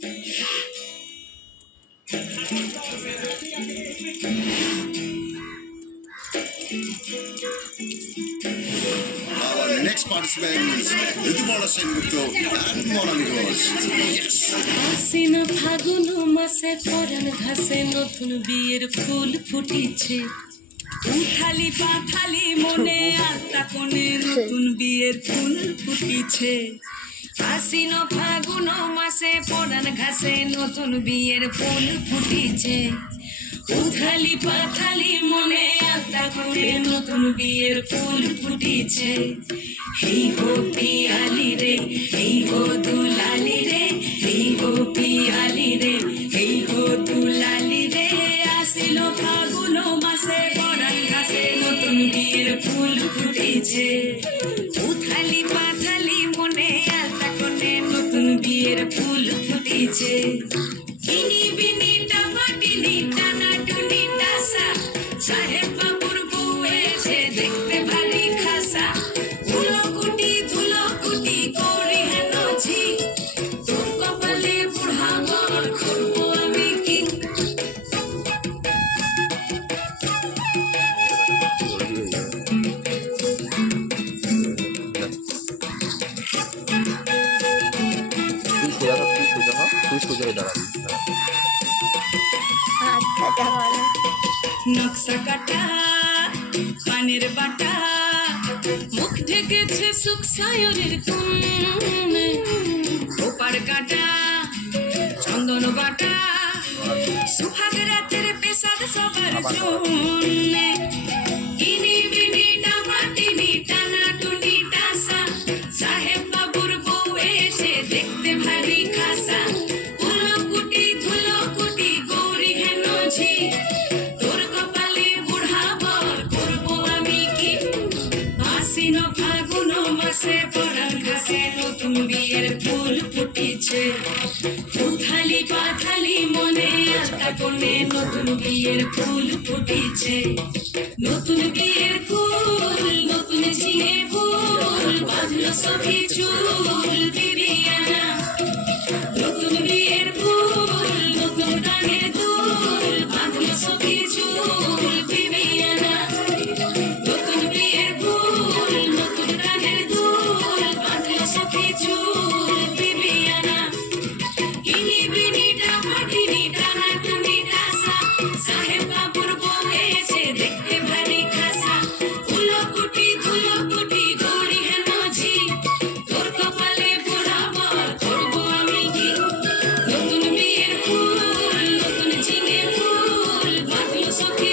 Our next participant is Ritubala Sengupto and Morani Ghosh. Yes. আশ্বিন ফাগুন মাসে পরাণ ঘাসে নতুন বিয়ের ফুল ফুটিছে উথালি পাথালি মনে আত্মা কোণে নতুন বিয়ের ফুল ফুটিছে আশ্বিন ফাগুন মাসে পরাণ ঘাসে নতুন বিয়ের ফুল ফুটিছে উথালি পাথালি মনে আত্মা কোণে নতুন বিয়ের ফুল ফুটিছে এই গো পিয়ালি রে এই গো দুলালি রে এই গো পিয়ালি রে এই গো দুলালি রে আসিল ফাগুন মাসে পরাণ ঘাসে নতুন বিয়ের ফুল ফুটেছে উথালি পাথালি মনে আলতা কোণে নতুন বিয়ের ফুল ফুটেছে কিনি বিনি টামাটিনি টানা টুনি টাসা সাহেব বাবুর বউ এসে দেখতে ভারী খাসা ধুলো কুটি করি হেন ঝি তোর কপালে বুড়া ঘর করবো আমি কি নকশা কাটা পানের বাটা মুখ ঢেকেছে সুখ সায়রের কোণে ওপার কাটা চন্দন বাটা সুহাগ রাতের পেশাদ সবার জন্যে কিনি বিনি টামাটিনি টানা টুনি টাসা সাহেব বাবুর বউ এসে দেখতে ভারী খাসা ধুলো কুটি গৌরী হেন ঝি তোর কপালে বুড়া বর করবো আমি কি আশ্বিন ফাগুন মাসে পরাণ ঘাসে নতুন বিয়ের ফুল ফুটিছে উথালি পাথালি মনে আত্মা কোণে নতুন বিয়ের ফুল ফুটিছে নতুন বিয়ের ফুল নতুন ঝিঙে ফুল বাঁধলো সখী চুল বিবিয়ানা নতুন বিয়ের ফুল নতুন গানের দুল বাঁধলো সখী চুল বিবিয়ানা নতুন বিয়ের ফুল নতুন গানের দুল বাঁধলো সখী চুল বিবিয়ানা কিনি বিনি টামাটিনি টানা টুনি টাসা সাহেব বাবুর বউ এসে দেখতে ভারী খাসা ধুলো কুটি গৌরী হেন ঝি তোর কপালে বুড়া বর করবো আমি কি নতুন বিয়ের ফুল নতুন ঝিঙে ফুল বাঁধলো সখী